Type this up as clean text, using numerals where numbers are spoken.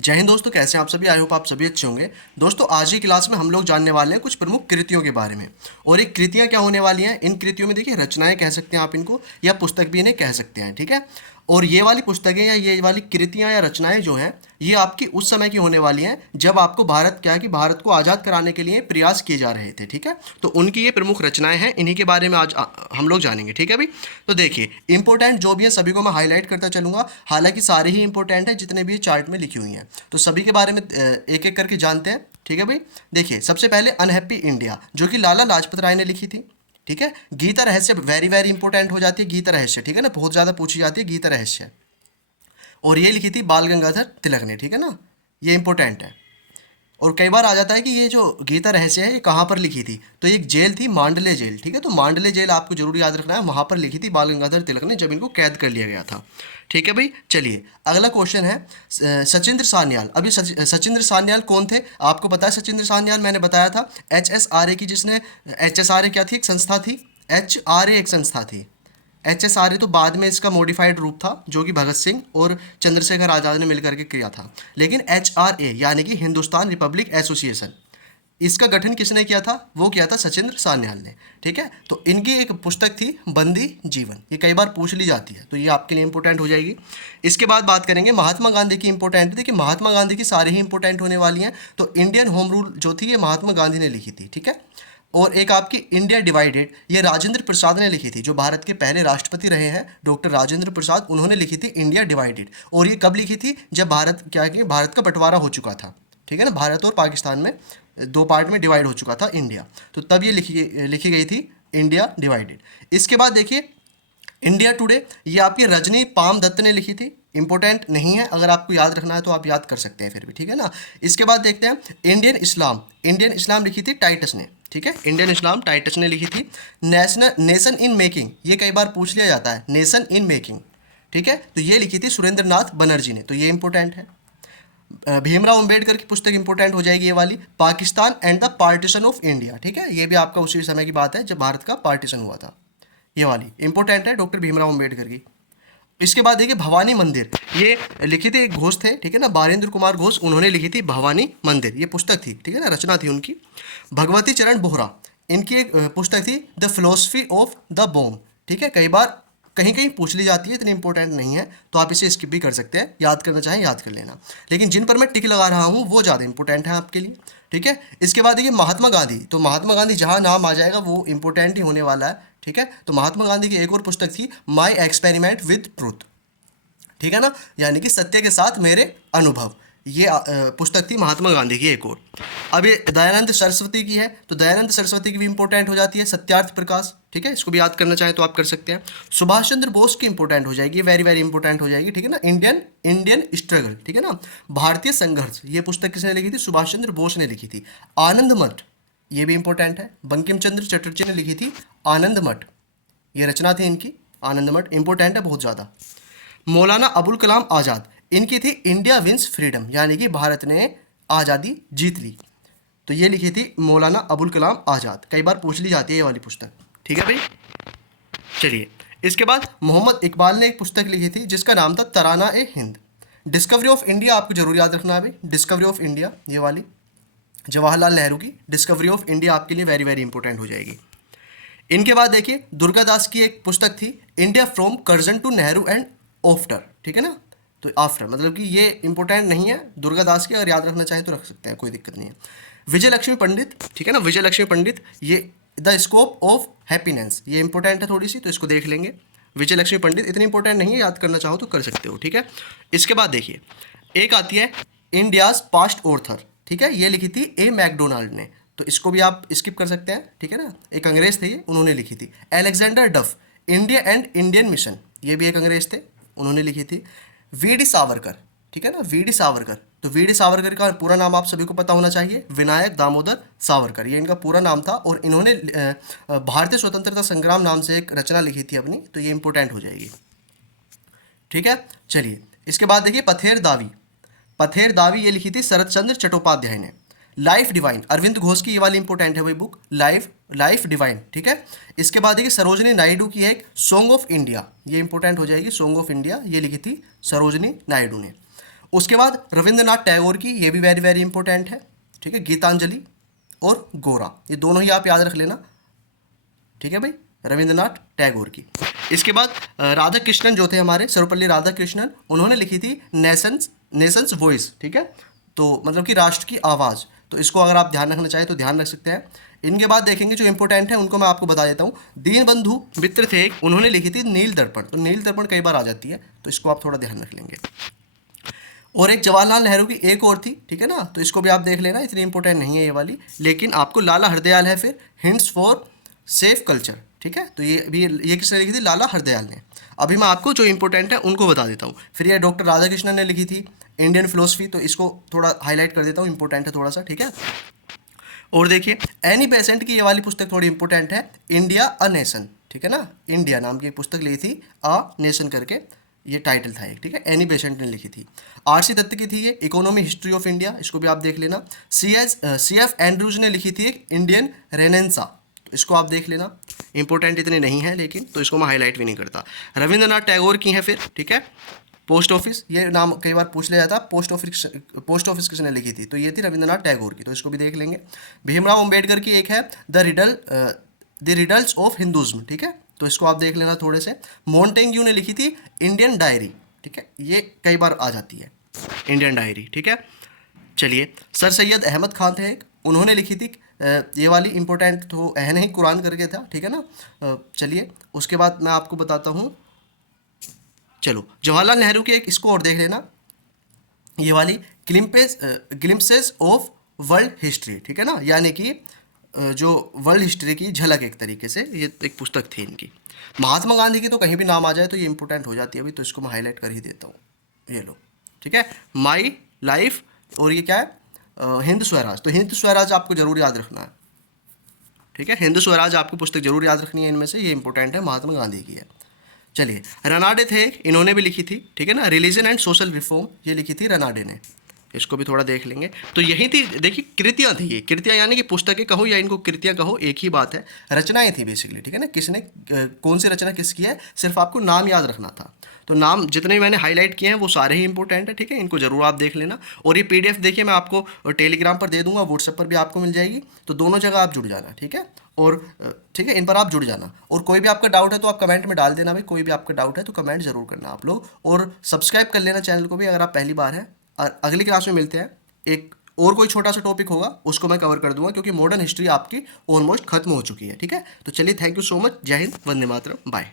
जय हिंद दोस्तों, कैसे हैं आप सभी। आई होप आप सभी अच्छे होंगे। दोस्तों, आज की क्लास में हम लोग जानने वाले हैं कुछ प्रमुख कृतियों के बारे में। और ये कृतियाँ क्या होने वाली हैं, इन कृतियों में देखिए रचनाएं कह सकते हैं आप इनको, या पुस्तक भी इन्हें कह सकते हैं, ठीक है। और ये वाली पुस्तकें या ये वाली कृतियाँ या रचनाएं जो हैं, ये आपकी उस समय की होने वाली हैं जब आपको भारत क्या है कि भारत को आज़ाद कराने के लिए प्रयास किए जा रहे थे, ठीक है। तो उनकी ये प्रमुख रचनाएं हैं, इन्हीं के बारे में आज हम लोग जानेंगे, ठीक है भाई। तो देखिए, इंपॉर्टेंट जो भी है सभी को मैं हाईलाइट करता चलूंगा। हालांकि सारे ही इंपॉर्टेंट हैं जितने भी चार्ट में लिखी हुई हैं, तो सभी के बारे में एक एक करके जानते हैं, ठीक है भाई। देखिए, सबसे पहले अनहैप्पी इंडिया, जो कि लाला लाजपत राय ने लिखी थी, ठीक है। गीता रहस्य वेरी वेरी इंपॉर्टेंट हो जाती है, गीता रहस्य, ठीक है ना, बहुत ज़्यादा पूछी जाती है गीता रहस्य। और ये लिखी थी बाल गंगाधर तिलक ने, ठीक है ना, ये इंपॉर्टेंट है। और कई बार आ जाता है कि ये जो गीता रहस्य है ये कहाँ पर लिखी थी, तो एक जेल थी मांडले जेल, ठीक है। तो मांडले जेल आपको जरूर याद रखना है, वहाँ पर लिखी थी बाल गंगाधर तिलक ने जब इनको कैद कर लिया गया था, ठीक है भाई। चलिए, अगला क्वेश्चन है सचिंद्र सान्याल। अभी सचिंद्र सान्याल कौन थे, आपको पता है सचिंद्र सान्याल, मैंने बताया था HSRA की, जिसने HSRA क्या थी, एक संस्था थी, HRA एक संस्था थी। HSRA तो बाद में इसका मॉडिफाइड रूप था, जो कि भगत सिंह और चंद्रशेखर आज़ाद ने मिलकर के किया था। लेकिन HRA यानी कि हिंदुस्तान रिपब्लिक एसोसिएशन, इसका गठन किसने किया था, वो किया था सचिंद्र सान्याल ने, ठीक है। तो इनकी एक पुस्तक थी बंदी जीवन, ये कई बार पूछ ली जाती है, तो ये आपके लिए इंपॉर्टेंट हो जाएगी। इसके बाद बात करेंगे महात्मा गांधी की इंपॉर्टेंट। देखिए, महात्मा गांधी की सारी ही इंपॉर्टेंट होने वाली हैं। तो इंडियन होम रूल जो थी, ये महात्मा गांधी ने लिखी थी, ठीक है। और एक आपकी इंडिया डिवाइडेड, ये राजेंद्र प्रसाद ने लिखी थी, जो भारत के पहले राष्ट्रपति रहे हैं, डॉक्टर राजेंद्र प्रसाद, उन्होंने लिखी थी इंडिया डिवाइडेड। और ये कब लिखी थी, जब भारत क्या है कि भारत का बंटवारा हो चुका था, ठीक है ना, भारत और पाकिस्तान में दो पार्ट में डिवाइड हो चुका था इंडिया, तो तब ये लिखी गई थी इंडिया डिवाइडेड। इसके बाद देखिए, इंडिया टुडे, ये आपकी रजनी पाम दत्त ने लिखी थी, इंपॉर्टेंट नहीं है, अगर आपको याद रखना है तो आप याद कर सकते हैं फिर भी, ठीक है ना। इसके बाद देखते हैं इंडियन इस्लाम, इंडियन इस्लाम लिखी थी टाइटस ने, ठीक है, इंडियन इस्लाम टाइटस ने लिखी थी। नेशन इन मेकिंग, ये कई बार पूछ लिया जाता है, नेशन इन मेकिंग, ठीक है, तो ये लिखी थी सुरेंद्र नाथ बनर्जी ने, तो ये इंपॉर्टेंट है। भीमराव अंबेडकर की पुस्तक इंपॉर्टेंट हो जाएगी ये वाली, Pakistan and the partition of India, ठीक है, ये भी आपका उसी समय की बात है जब भारत का पार्टीशन हुआ था, ये वाली इंपॉर्टेंट है डॉक्टर भीमराव अंबेडकर की। इसके बाद देखिए भवानी मंदिर, ये लिखी थी एक घोष थे, ठीक है ना, बारेंद्र कुमार घोष, उन्होंने लिखी थी भवानी मंदिर, ये पुस्तक थी, ठीक है ना, रचना थी उनकी। भगवती चरण बोहरा, इनकी एक पुस्तक थी the philosophy of the bomb, ठीक है। कई बार कहीं कहीं पूछ ली जाती है, इतनी इंपॉर्टेंट नहीं है, तो आप इसे स्किप भी कर सकते हैं, याद करना चाहें याद कर लेना। लेकिन जिन पर मैं टिक लगा रहा हूँ वो ज़्यादा इंपॉर्टेंट है आपके लिए, ठीक है। इसके बाद देखिए महात्मा गांधी, तो महात्मा गांधी जहाँ नाम आ जाएगा वो इंपॉर्टेंट ही होने वाला है, ठीक है। तो महात्मा गांधी की एक और पुस्तक थी माई एक्सपेरिमेंट विद ट्रूथ, ठीक है ना, यानी कि सत्य के साथ मेरे अनुभव, ये पुस्तक थी महात्मा गांधी की एक और। अब ये दयानंद सरस्वती की है, तो दयानंद सरस्वती की भी इंपॉर्टेंट हो जाती है सत्यार्थ प्रकाश, ठीक है, इसको भी याद करना चाहें तो आप कर सकते हैं। सुभाष चंद्र बोस की इंपॉर्टेंट हो जाएगी, वेरी वेरी इंपॉर्टेंट हो जाएगी, ठीक है ना, इंडियन इंडियन स्ट्रगल, ठीक है ना, भारतीय संघर्ष, ये पुस्तक किसने लिखी थी, सुभाष चंद्र बोस ने लिखी थी। आनंद मठ, ये भी इंपॉर्टेंट है, बंकिम चंद्र चटर्जी ने लिखी थी आनंद मठ, ये रचना थी इनकी, आनंद मठ इंपॉर्टेंट है बहुत ज़्यादा। मौलाना अबुल कलाम आज़ाद, इनकी थी इंडिया विंस फ्रीडम, यानी कि भारत ने आज़ादी जीत ली, तो ये लिखी थी मौलाना अबुल कलाम आज़ाद, कई बार पूछ ली जाती है ये वाली पुस्तक, ठीक है भाई। चलिए, इसके बाद मोहम्मद इकबाल ने एक पुस्तक लिखी थी जिसका नाम था तराना ए हिंद। डिस्कवरी ऑफ इंडिया आपको जरूर याद रखना है भाई, डिस्कवरी ऑफ इंडिया, ये वाली जवाहरलाल नेहरू की डिस्कवरी ऑफ इंडिया आपके लिए वेरी वेरी इंपॉर्टेंट हो जाएगी। इनके बाद देखिए दुर्गादास की एक पुस्तक थी India from Curzon to Nehru and after, ठीक है ना, तो आफ्टर मतलब कि ये इंपॉर्टेंट नहीं है दुर्गादास की, अगर याद रखना चाहें तो रख सकते हैं, कोई दिक्कत नहीं है। विजय लक्ष्मी पंडित, ठीक है ना, विजय लक्ष्मी पंडित, ये द स्कोप ऑफ हैप्पीनेस, ये इंपॉर्टेंट है थोड़ी सी, तो इसको देख लेंगे। विजय लक्ष्मी पंडित इतनी इंपॉर्टेंट नहीं है, याद करना चाहो तो कर सकते हो, ठीक है। इसके बाद देखिए एक आती है इंडियाज पास्ट ऑर्थर, ठीक है, ये लिखी थी ए मैकडोनाल्ड ने, तो इसको भी आप स्किप कर सकते हैं, ठीक है ना, एक अंग्रेज थे ये, उन्होंने लिखी थी। अलेक्जेंडर डफ, इंडिया एंड इंडियन मिशन, ये भी एक अंग्रेज थे, उन्होंने लिखी थी। वी डी सावरकर, ठीक है ना, वी डी सावरकर, तो वी डी सावरकर का पूरा नाम आप सभी को पता होना चाहिए, विनायक दामोदर सावरकर, ये इनका पूरा नाम था। और इन्होंने भारतीय स्वतंत्रता संग्राम नाम से एक रचना लिखी थी अपनी, तो ये इंपॉर्टेंट हो जाएगी, ठीक है। चलिए, इसके बाद देखिए पथेर दावी, पथेर दावी ये लिखी थी शरद चंद्र चट्टोपाध्याय ने। लाइफ डिवाइन, अरविंद घोष की ये वाली इंपॉर्टेंट है वही बुक, लाइफ लाइफ डिवाइन, ठीक है। इसके बाद देखिए सरोजनी नायडू की है एक सॉन्ग ऑफ इंडिया, ये इंपॉर्टेंट हो जाएगी, सॉन्ग ऑफ इंडिया, ये लिखी थी सरोजनी नायडू ने। उसके बाद रविंद्रनाथ टैगोर की, ये भी वेरी वेरी इंपॉर्टेंट है, ठीक है, गीतांजलि और गोरा, ये दोनों ही आप याद रख लेना, ठीक है भाई, रविंद्रनाथ टैगोर की। इसके बाद राधा कृष्णन जो थे हमारे, सर्वपल्ली राधा कृष्णन, उन्होंने लिखी थी नेशंस वॉइस, ठीक है, तो मतलब कि राष्ट्र की आवाज़। तो इसको अगर आप ध्यान रखना चाहें तो ध्यान रख सकते हैं। इनके बाद देखेंगे जो इंपॉर्टेंट है उनको मैं आपको बता देता हूँ। दीनबंधु मित्र थे, उन्होंने लिखी थी नील दर्पण। तो नील दर्पण कई बार आ जाती है, तो इसको आप थोड़ा ध्यान रख लेंगे। और एक जवाहरलाल नेहरू की एक और थी, ठीक है ना, तो इसको भी आप देख लेना, इतनी इंपॉर्टेंट नहीं है ये वाली। लेकिन आपको लाला हरदयाल है फिर, हिंट्स फॉर सेफ कल्चर, ठीक है, तो ये किसने लिखी थी? लाला हरदयाल ने। अभी मैं आपको जो इंपॉर्टेंट है उनको बता देता हूँ। फिर ये डॉक्टर राधाकृष्णन ने लिखी थी इंडियन फिलोसफी, तो इसको थोड़ा हाईलाइट कर देता हूँ, इंपॉर्टेंट है थोड़ा सा, ठीक है। और देखिए एनी बेसेंट की ये वाली पुस्तक थोड़ी इंपॉर्टेंट है, इंडिया अ नेशन, ठीक है ना, इंडिया नाम की एक पुस्तक ली थी, अ नेशन करके ये टाइटल था एक, ठीक है, एनी बेसेंट ने लिखी थी। आर.सी. दत्त की थी ये इकोनॉमी हिस्ट्री ऑफ इंडिया, इसको भी आप देख लेना। सी.एफ. एंड्रूज ने लिखी थी एक इंडियन रेनेंसा, तो इसको आप देख लेना, इंपॉर्टेंट इतने नहीं है लेकिन, तो इसको मैं हाईलाइट भी नहीं करता। रविंद्रनाथ टैगोर की है फिर, ठीक है, पोस्ट ऑफिस, ये नाम कई बार पूछ लिया जाता, पोस्ट ऑफिस किसने लिखी थी? तो ये थी रविंद्रनाथ टैगोर की, तो इसको भी देख लेंगे। भीमराव अंबेडकर की एक है द रिडल्स ऑफ हिंदुज्म, ठीक है, तो इसको आप देख लेना थोड़े से। मोंटेग्यू ने लिखी थी इंडियन डायरी, ठीक है, ये कई बार आ जाती है इंडियन डायरी, ठीक है। चलिए, सर सैयद अहमद खान थे एक, उन्होंने लिखी थी ये वाली इंपॉर्टेंट, तो अहन ही कुरान करके था, ठीक है ना। चलिए उसके बाद मैं आपको बताता हूँ, चलो जवाहरलाल नेहरू की एक इसको और देख लेना, ये वाली ग्लिम्पसेस ऑफ वर्ल्ड हिस्ट्री, ठीक है ना, यानी कि जो वर्ल्ड हिस्ट्री की झलक एक तरीके से, ये एक पुस्तक थी इनकी। महात्मा गांधी की तो कहीं भी नाम आ जाए तो ये इंपॉर्टेंट हो जाती है अभी, तो इसको मैं हाईलाइट कर ही देता हूँ, ये लो, ठीक है, माई लाइफ, और ये क्या है, हिंद स्वराज। तो हिंद स्वराज आपको जरूर याद रखना है, ठीक है, हिंद स्वराज आपको पुस्तक जरूर याद रखनी है, इनमें से ये इंपॉर्टेंट है, महात्मा गांधी की है। चलिए, रनाडे थे, इन्होंने भी लिखी थी, ठीक है ना, रिलीजन एंड सोशल रिफॉर्म, ये लिखी थी रनाडे ने, इसको भी थोड़ा देख लेंगे। तो यही थी, देखिए कृतियाँ थी ये, कृतियाँ यानी कि पुस्तकें कहो या इनको कृतियाँ कहो, एक ही बात है, रचनाएं थी बेसिकली, ठीक है ना, किसने कौन सी रचना किसकी है, सिर्फ आपको नाम याद रखना था। तो नाम जितने भी मैंने हाईलाइट किए हैं वो सारे ही इंपॉर्टेंट है, ठीक है, इनको जरूर आप देख लेना। और ये पीडीएफ देखिए मैं आपको टेलीग्राम पर दे दूंगा, व्हाट्सएप पर भी आपको मिल जाएगी, तो दोनों जगह आप जुड़ जाना, ठीक है, और ठीक है, इन पर आप जुड़ जाना। और कोई भी आपका डाउट है तो आप कमेंट में डाल देना भाई, कोई भी आपका डाउट है तो कमेंट जरूर करना आप लोग, और सब्सक्राइब कर लेना चैनल को भी अगर आप पहली बार हैं। और अगली क्लास में मिलते हैं, एक और कोई छोटा सा टॉपिक होगा उसको मैं कवर कर दूंगा, क्योंकि मॉडर्न हिस्ट्री आपकी ऑलमोस्ट खत्म हो चुकी है, ठीक है। तो चलिए, थैंक यू सो मच, जय हिंद, वंदे मातरम, बाय।